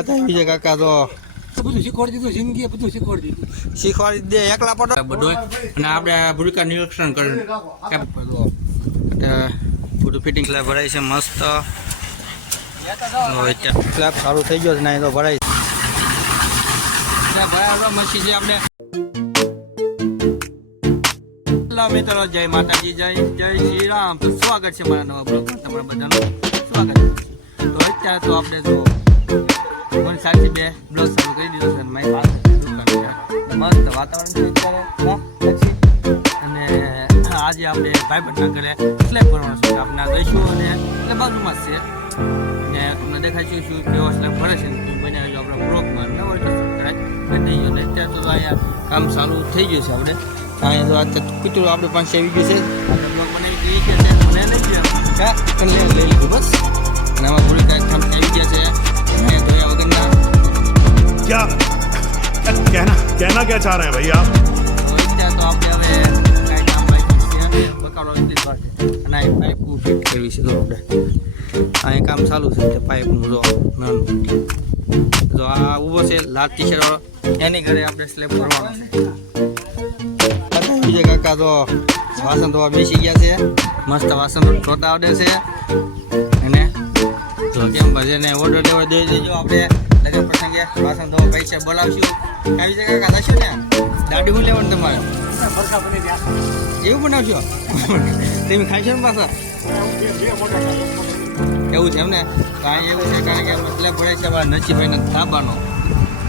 છે કાકા તો બધું શીખવાડી દીધું જિંદગી બધું શીખવાડી દીધું. શીખવાડી દે એકલા પડો બધું અને આપણે ભૂરિકા નિરીક્ષણ કર્યું. બધું ફિટિંગ સ્લેબ ભરાય છે મસ્ત. સ્લેબ સારું થઈ ગયો છે ને એ તો ભરાય છે. ભરાયેલો મશીન છે આપણે મિત્રો જય માતાજી જય જય શ્રી રામ તો સ્વાગત છે મારા નવા બ્લોગમાં તમારા બધાનું. સ્વાગત છે. તો અત્યારે તો આપણે જો મને સાચી બે બ્લોગ શરૂ કરી દીધો છે મારી પાસે છે મસ્ત વાતાવરણ છે પછી અને આજે આપણે ભાઈબંધના ઘરે સ્લેબ ભરવાનું છે. આપણે ગઈશું અને એટલે બાજુમાં છે. ને તમને દેખાડશું શું કેવો સ્લેબ ભરે છે. બને આપણા બ્લોગમાં ન હોય તો સબસ્ક્રાઈબ કરી અને અત્યારે તો અહીંયા કામ ચાલુ થઈ ગયું છે આપણે. અહીંયા તો અત્યારે કૂતરું આપણે પાસે આવી ગયું છે. આપણે બનાવી દઈએ છે મને બસ. અને આમાં કાંઈક કામ આવી ગયા છે. क्या कहना कहना क्या चाह रहे हैं भाई आप તો અત્યારે તો આપણે હવે કાંઈ કામ બાકી છે બકાલો એટલી જ વાર છે અને અહીં પાઇપ ફિટ કરવી છે તો આપણે અહીં કામ ચાલુ છે તે પાઇપનું જો નાનું જો આ ઊભો છે લાલ ટી શર્ટ વાળો એની ઘરે આપણે સ્લેબ ભરવાનો છે બીજા કાકા તો વાસણ ધોવા બેસી ગયા છે મસ્ત વાસણ ધોતા આવડે છે અને કેમ ભજે ને ઓર્ડર લેવા દઈ દેજો આપણે. લગ્ન પ્રસંગે વાસણ ધોવા પૈસા બોલાવશું. આવી જગ્યા કાકા દશો ને? દાડી હું લેવાનું તમારે? એવું બનાવશો? તમે ખાઈશો ને પાછા? એવું છે એમ ને? કાંઈ એવું છે, કારણ કે મતલબ પડે છે અમારા નજીભાઈને ધાબાનો.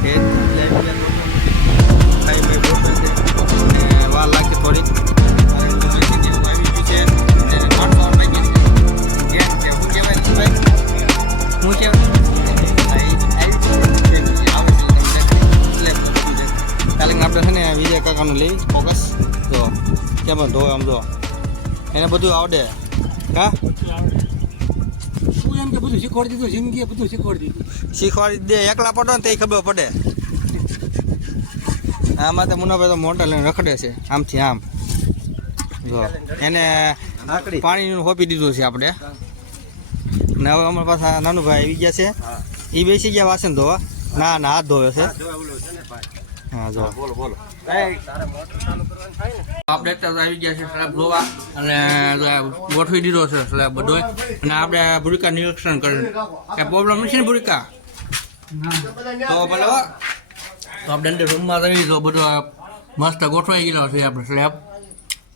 એ ખાઈ ભાઈ કાકાનું લઈ ફોકસ. જો કેમ ધોવે આમ જો. એને બધું આવડે. હા? શું એમ કે બધું શીખવાડી દીધું? જિંદગીએ બધું શીખવાડી દીધું. શીખવાડી દે એકલા પડો ને તો ખબર પડે. આમાં તો મુનાભાઈ તો મોટા લઈને રખડે છે આમથી આમ. જો એને પાણીનું હોપી દીધું છે આપણે. ને હવે અમારા પાસે નાનું ભાઈ આવી ગયા છે. એ બેસી ગયા વાસણ ધોવા. ના ના હાથ ધોવે છે બોલો બોલો. આપણે આવી ગયા છે સ્લેબ ધોવા અને ગોઠવી દીધો છે સ્લેબ બધો અને આપણે ભૂરિકા નિરીક્ષણ કર્યું કે પ્રોબ્લેમ નથી ને ભૂરિકા? તો બોલો. તો આપણે રૂમમાં રહી તો બધું આ મસ્ત ગોઠવાઈ ગયેલો છે આપણે સ્લેબ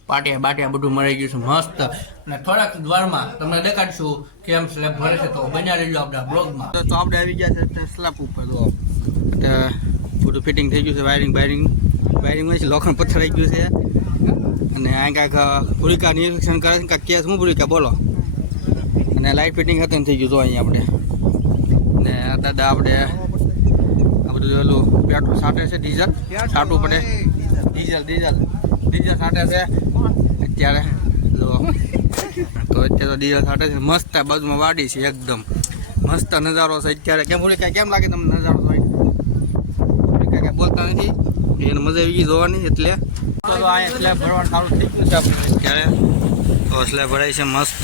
પાટિયા બાટિયા બધું મળી ગયું છે મસ્ત. અને થોડાક દ્વારમાં તમને દેખાડશું કેમ સ્લેબ ભરે છે તો બન્યા રહેજો આપણા બ્લોગમાં. તો આપણે આવી ગયા છે સ્લેબ ઉપર તે બધું ફિટિંગ થઈ ગયું છે વાયરિંગ વાયરિંગ વાયરિંગમાં છે, લોખંડ પથ્થર આવી ગયું છે. અને આ કાંઈક ભૂરિકા નિરીક્ષણ કરે છે, કાંઈક કેસ શું ભૂલિકા બોલો. અને લાઇટ ફિટિંગ હતું થઈ ગયું તો અહીંયા આપણે. ને દાદા આપણે, આ બધું જોયેલું પેટ્રોલ સાટે છે, ડીઝલ. સાટવું પડે. Diesel diesel. ડીઝલ સાટે છે. અત્યારે જો તો અત્યારે તો ડીઝલ સાટે છે. મસ્ત બાજુમાં વાડી છે, એકદમ. મસ્ત નજારો છે અત્યારે. કેમ ભૂલિકા કેમ લાગે તમને નજારો? કાંઈ બોલતા નથી. એને મજા આવી ગઈ જોવાની એટલે. તો આ સ્લેબ ભરવાનું સારું થઈ ગયું છે આપણે. અત્યારે તો એટલે ભરાય છે મસ્ત.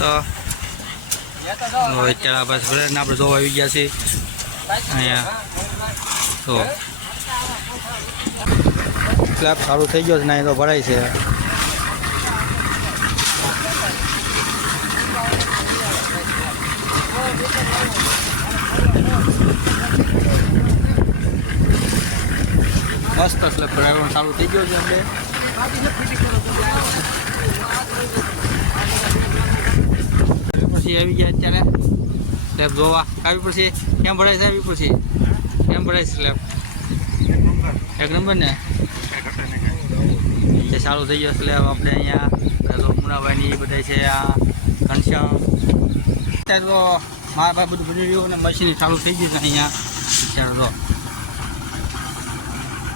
અત્યારે આપણે ભરાઈને આપણે જોવા આવી ગયા છીએ. અહીંયા. તો. સ્લેબ સારું થઈ ગયો છે ને તો ભરાય છે. મસ્ત સ્લેબ ડ્રાઈવર ચાલુ થઈ ગયો છે આપણે પછી આવી ગયા અત્યારે. સ્લેબ જોવા. આવી પછી કેમ ભરાય છે, આવી પછી? કેમ ભરાય સ્લેબ એક નંબર ને? જે ચાલુ થઈ ગયો સ્લેબ આપણે અહીંયા મુનાભાઈની બધા છે, આ ઘનશ્યામ. અત્યારે તો મારા ભાઈ બધું બની રહ્યું અને મશીન ચાલુ થઈ ગયું છે અહીંયા. અત્યારે તો.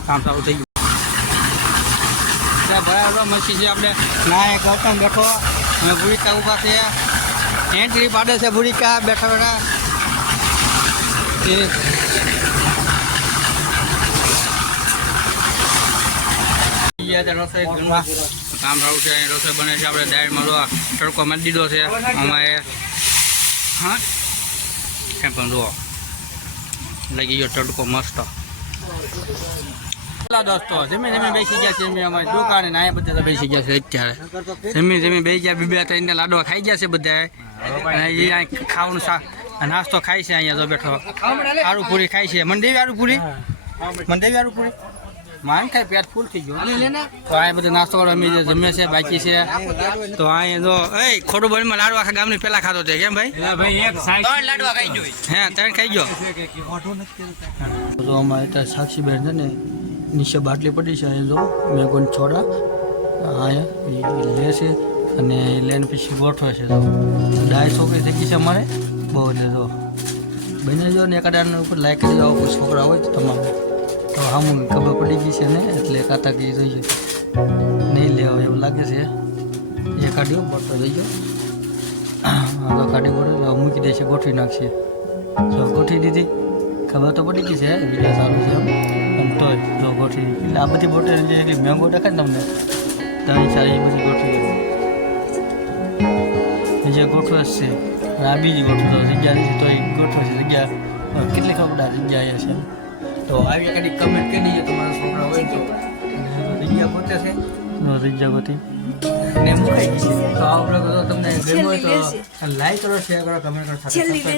કામ ચાલુ થઈ ગયું. ભરાયેલો મશીન છે આપણે. ના, એક ગૌતમ બેઠો. અને ભૂરિકા ઊભા છે. એન્ટ્રી પાડે છે ભૂરિકા, બેઠા બેઠા. રસોઈ કામ સારું છે. રસોઈ બને છે. આપણે દાળમાં જો તડકો મારી દીધો છે. અમારે, હા? કેમ પણ જુઓ. લાગી ગયો તડકો મસ્ત. પેલા દોસ્તો જમી જમી બેસી ગયા છે એમ અમારી દુકાને ને બધા બેસી ગયા છે અત્યારે જમી જમી બેસી ગયા બે બે ત્રણ લાડવા ખાઈ ગયા છે બધા ખાવાનું નાસ્તો ખાય છે અહીંયા તો બેઠો આરુ પૂરી ખાય છે મંદેવી આરુ પૂરી મંદેવી માન ખાય પેટ ફૂલ થઈ ગયું તો આ બધો નાસ્તો કરવા અમે જમે છે બાકી છે તો અહીંયા જો એ ખોટું બોલીમાં લાડવા આખા ગામની પેલા ખાતો છે કેમ ભાઈ ભાઈ એક સાઈડ લાડવા ખાઈ ગયો હે ત્રણ ખાઈ ગયો તો અમારે સાક્ષી બેન છે ને નીચે બાટલી પડી છે, અહીંયા જો, મેગોન છોડા. અહીંયા લે છે અને લઈને પછી ગોઠવે છે તો ડાય છોકરી ગઈ છે અમારે. બહુ એટલે જો. બને જો ને એકાદાના ઉપર લાઈક કરી જાઓ કોઈ છોકરા હોય તો તમારે. તો આમ ખબર પડી ગઈ છે ને, એટલે કાતા કી જોઈએ નહીં લેવા એવું લાગે છે. એ કાઢ્યો બોટો થઈ ગયો. કાઢી બોટો મૂકી દે છે, ગોઠવી નાખશે. ગોઠવી દીધી. ખબર તો પડી ગઈ છે વીડિયો સારું છે પણ તોય જો ગોઠવી એટલે આ બધી બોટલ જે એટલી મેંગો દેખાય તમને તમે અહીં સારી બધી ગોઠવી જે ગોઠવે છે આ બીજી ગોઠવો જગ્યા નથી તો એ ગોઠવે છે જગ્યા કેટલી ખબર જગ્યા છે તો આવી કદી કમેન્ટ કરી દીજો તમારા છોકરા હોય તો. જગ્યા ગોતે છે. જગ્યા ગોતી ને મુકાઈ ગઈ છે તો આ બ્લોગ તમને ગમ્યો તો લાઈક કરો શેર કરો કમેન્ટ કરો સાથે લેશે,